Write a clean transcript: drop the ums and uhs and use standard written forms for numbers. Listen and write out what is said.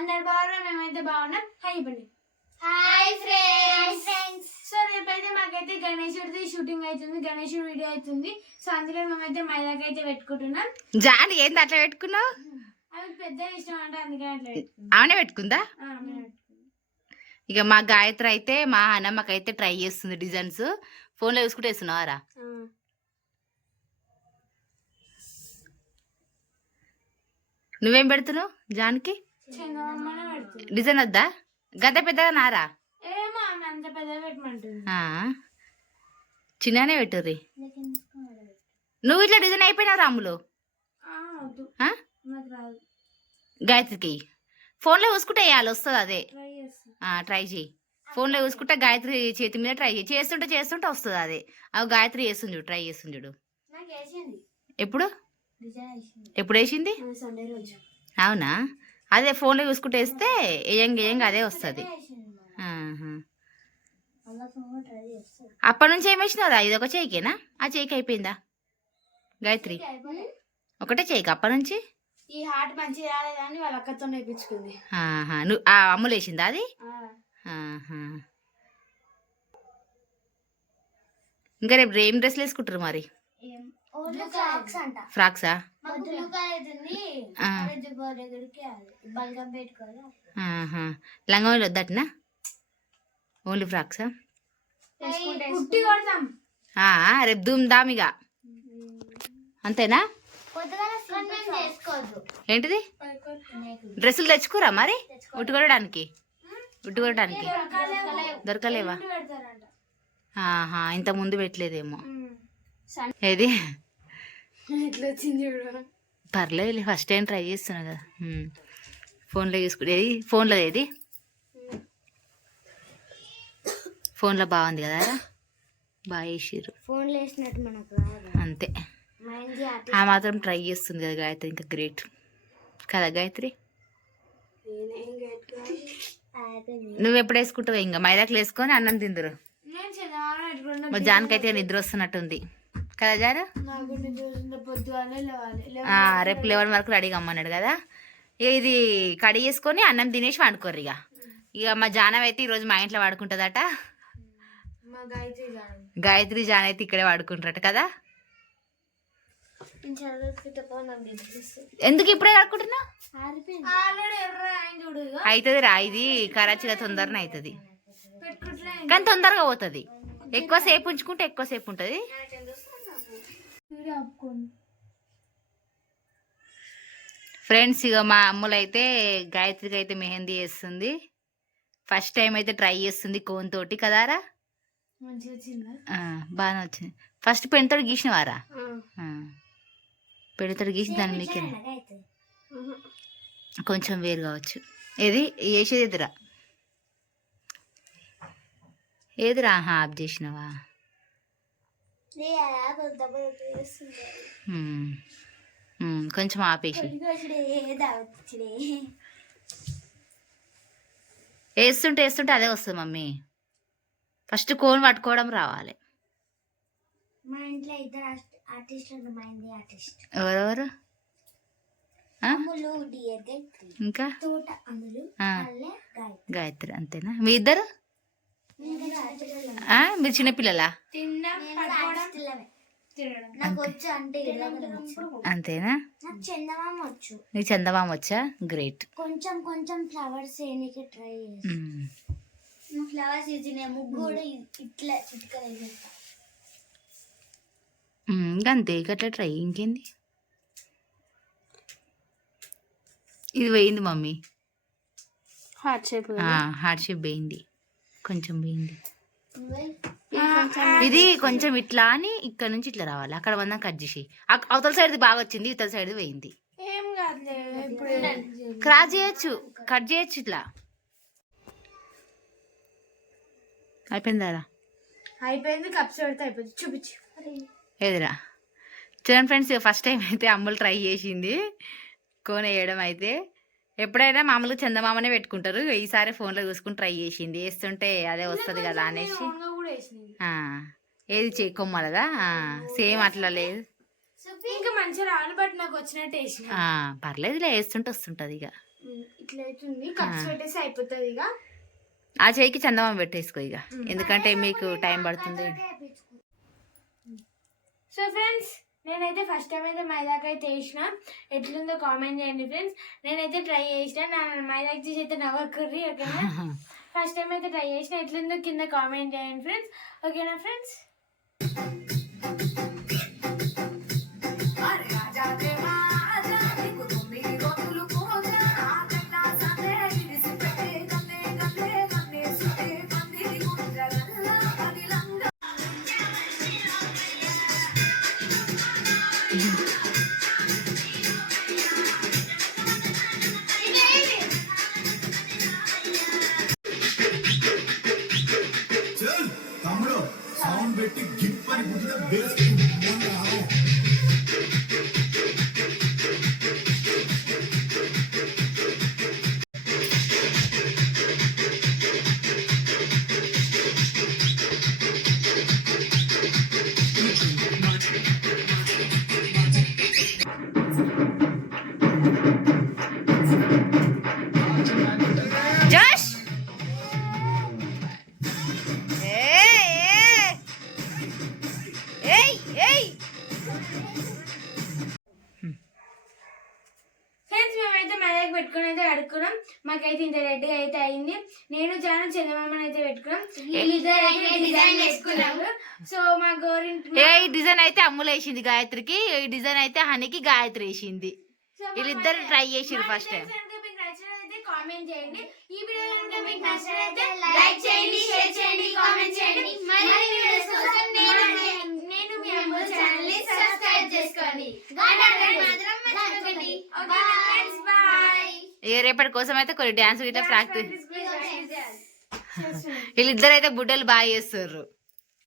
అందరు బాగున్నాం, మేమైతే బాగున్నాం. Hi friends. సో రేపైతే మాకైతే గణేశుడిది షూటింగ్ అవుతుంది, గణేశుడి వీడియో అవుతుంది. సో అందులో మేమైతే మైదాకి అయితే పెట్టుకుంటున్నాం. జాని ఏంది అట్లా పెట్టుకున్నావు? అవి పెద్ద ఇష్టం అంటే అందుకని అట్లా ఆమెనే పెట్టుకుందా? ఇక మా గాయత్రి అయితే మా అన్నమ్మకైతే ట్రై చేస్తుంది డిజైన్స్. ఫోన్లో చూసుకుంటే వేస్తున్నావారా? నువ్వేం పెడుతున్నావు జానికి? డిజైన్ వద్దా? గద్ద పెద్దగా నారా? ఏమో అంత పెద్ద పెట్టమంటుంది. చిన్ననే పెట్టుర్రి. నువ్వు ఇట్లా డిజైన్ అయిపోయినావు రాములు. గాయత్రికి ఫోన్లో చూసుకుంటే వేయాలి, వస్తుంది అదే. ట్రై చేయి. ఫోన్లో చూసుకుంటే గాయత్రి చేతి మీద ట్రై చేయి. చేస్తుంటే వస్తుంది అదే. అవి గాయత్రి చేస్తుంది చూడు, ట్రై చేస్తుంది చూడు. ఎప్పుడు ఎప్పుడు వేసింది? అవునా? అదే ఫోన్లో చూసుకుంటే వేస్తే ఏయంగా అదే వస్తుంది. అప్పటి నుంచి ఏం వేసినారా? ఇది ఒక చేయికేనా? ఆ చేయికి అయిపోయిందా గాయత్రి? ఒకటే చేయికి అప్పటి నుంచి. ఈ హార్ట్ మంచిగా రాలేదని వాళ్ళ అక్కతో నేర్పించుకుంది. నువ్వు అమ్ములు వేసిందా అది? ఇంకా రేపు ఏం డ్రెస్లు వేసుకుంటారు మరి? ఫ్రాక్సా? లంగోళ్ళు వద్దటనా? ఓన్లీ ఫ్రాక్సా? రేపు ధూమ్ధామ్ ఇక అంతేనా? ఏంటిది? డ్రెస్సులు తెచ్చుకోరా మరి ఉట్టుకోవడానికి? దొరకలేవా? ఇంత ముందు పెట్టలేదేమో. ఏది పర్లేదు, ఫస్ట్ టైం ట్రై చేస్తున్నా కదా. ఫోన్లో చూసుకుంటే ఏది? ఫోన్లో ఏది? ఫోన్లో బాగుంది కదా, బాగా వేసిర్రు. ఫోన్లో వేసినట్టు మనకు అంతే. ఆ మాత్రం ట్రై చేస్తుంది కదా గాయత్రి, ఇంకా గ్రేట్ కదా గాయత్రి. నువ్వు ఎప్పుడు వేసుకుంటావు? ఇంకా మైదాకులు వేసుకొని అన్నం తిందురు. మా జాన్కైతే నిద్ర వస్తున్నట్టుంది కదా జాను? రేపు 11 వరకు రెడీగా అమ్మన్నాడు కదా. ఇక ఇది కడిగి వేసుకొని అన్నం తినేసి వండుకోర్రు. ఇక మా జానవ్ అయితే ఈరోజు మా ఇంట్లో వాడుకుంటుందట. గాయత్రి జాన్ అయితే ఇక్కడే వాడుకుంటారట కదా. ఎందుకు ఇప్పుడే కడుకుంటున్నా? అవుతుంది రా, ఇది కరాచీలో తొందరనే అవుతుంది, కానీ తొందరగా పోతుంది. ఎక్కువసేపు ఉంచుకుంటే ఎక్కువసేపు ఉంటుంది. ఫ్రెండ్స్, ఇక మా అమ్ములు అయితే గాయత్రికి అయితే మెహందీ వేస్తుంది. ఫస్ట్ టైం అయితే ట్రై చేస్తుంది కోన్ తోటి కదారా. బాగానే వచ్చింది. ఫస్ట్ పెన్తోటి గీసినవారా? పెన్తోటి గీసి దాన్ని మీకు కొంచెం వేరు కావచ్చు. ఏది వేసేది ఏదిరా ఆఫ్ చేసినవా? కొంచెం ఆపేసి వేస్తుంటే అదే వస్తుంది మమ్మీ. ఫస్ట్ కోన్ పట్టుకోవడం రావాలి. ఎవరెవరు? ఇంకా గాయత్రి అంతేనా? మీ ఇద్దరు మీరు చిన్నపిల్లలా? అంతేనా? నీకు చందమామ వచ్చా? గ్రేట్. కొంచెం ఫ్లవర్స్ ట్రై ఫ్లవర్స్ ఇట్లా అంతే అట్లా ట్రై. ఇంకేంది? ఇది పోయింది మమ్మీ, హార్ట్ షేప్ పోయింది, కొంచెం పోయింది. ఇది కొంచెం ఇట్లా అని ఇక్కడ నుంచి ఇట్లా రావాలి. అక్కడ వంద కట్ చేసి అవతల సైడ్ది బాగా వచ్చింది, ఇవతల సైడ్ది పోయింది. క్రాస్ చేయొచ్చు, కట్ చేయొచ్చు ఇట్లా. అయిపోయిందారా? అయిపోయింది. కప్స్ పెడితే అయిపోయింది. చూపించు ఏదిరా? చూడండి ఫ్రెండ్స్, ఫస్ట్ టైం అయితే అమ్ములు ట్రై చేసింది కోన్ వేయడం. అయితే ఎప్పుడైనా మామూలుగా చందమామనే పెట్టుకుంటారు, ఈసారి ఫోన్లో చూసుకుని ట్రై చేసింది. వేస్తుంటే అదే వస్తుంది కదా అనేసి. ఏది కొమ్మలదా? సేమ్ అట్లా లేదు, ఇంకా మంచిగా రావాలి, బట్ నాకు వచ్చినట్టు పర్లేదులే, వేస్తుంటే వస్తుంటది. ఇక ఇట్లా అవుతుంది, కట్స్ పెట్టేసి అయిపోతుంది ఇక. ఆ చేయికి చందమామ పెట్టేసుకో ఇక, ఎందుకంటే మీకు టైం పడుతుంది. సో ఫ్రెండ్స్, నేనైతే ఫస్ట్ టైం అయితే మైదాకి అయితే వేసిన, ఎట్లుందో కామెంట్ చేయండి ఫ్రెండ్స్. నేనైతే ట్రై చేసిన, నా మైదాకి చూసి అయితే నవ్వకుర్రి, ఓకేనా. ఫస్ట్ టైం అయితే ట్రై చేసిన, ఎట్లుందో కింద కామెంట్ చేయండి ఫ్రెండ్స్, ఓకేనా ఫ్రెండ్స్. తమ్ముడు సౌండ్ పెట్టి గిప్పని గుడ్డ బేస్ జోష్ ఫ్రెండ్స్, మేమైతే మైదాకి పెట్టుకుని అయితే అడుక్కున్నాం. మాకైతే ఇంత రెడ్గా అయితే అయింది. నేను చాలా చందమామని అయితే పెట్టుకున్నాం. డిజైన్ వేసుకున్నాము. సో మా గోరింటి ఈ డిజైన్ అయితే అమ్ములు వేసింది గాయత్రికి, ఈ డిజైన్ అయితే హనీకి గాయత్రి వేసింది. వీళ్ళిద్దరు ట్రై చేసిరు ఫస్ట్ టైం. కామెంట్ చేయండి. ఈ వీడియో కనుక మీకు నచ్చినట్లయితే లైక్ చేయండి, షేర్ చేయండి, కామెంట్ చేయండి. మరిన్ని వీడియోస్ కోసం నేను మీ అమ్మ ఛానల్ ని సబ్స్క్రైబ్ చేసుకోండి. గంట మాత్రం మర్చిపోకండి. Okay friends, by. రేపటి కోసం అయితే కొన్ని డాన్స్ గిట్లా ప్రాక్టీస్. వీళ్ళిద్దరు అయితే బుడ్డలు బాగా చేస్తారు.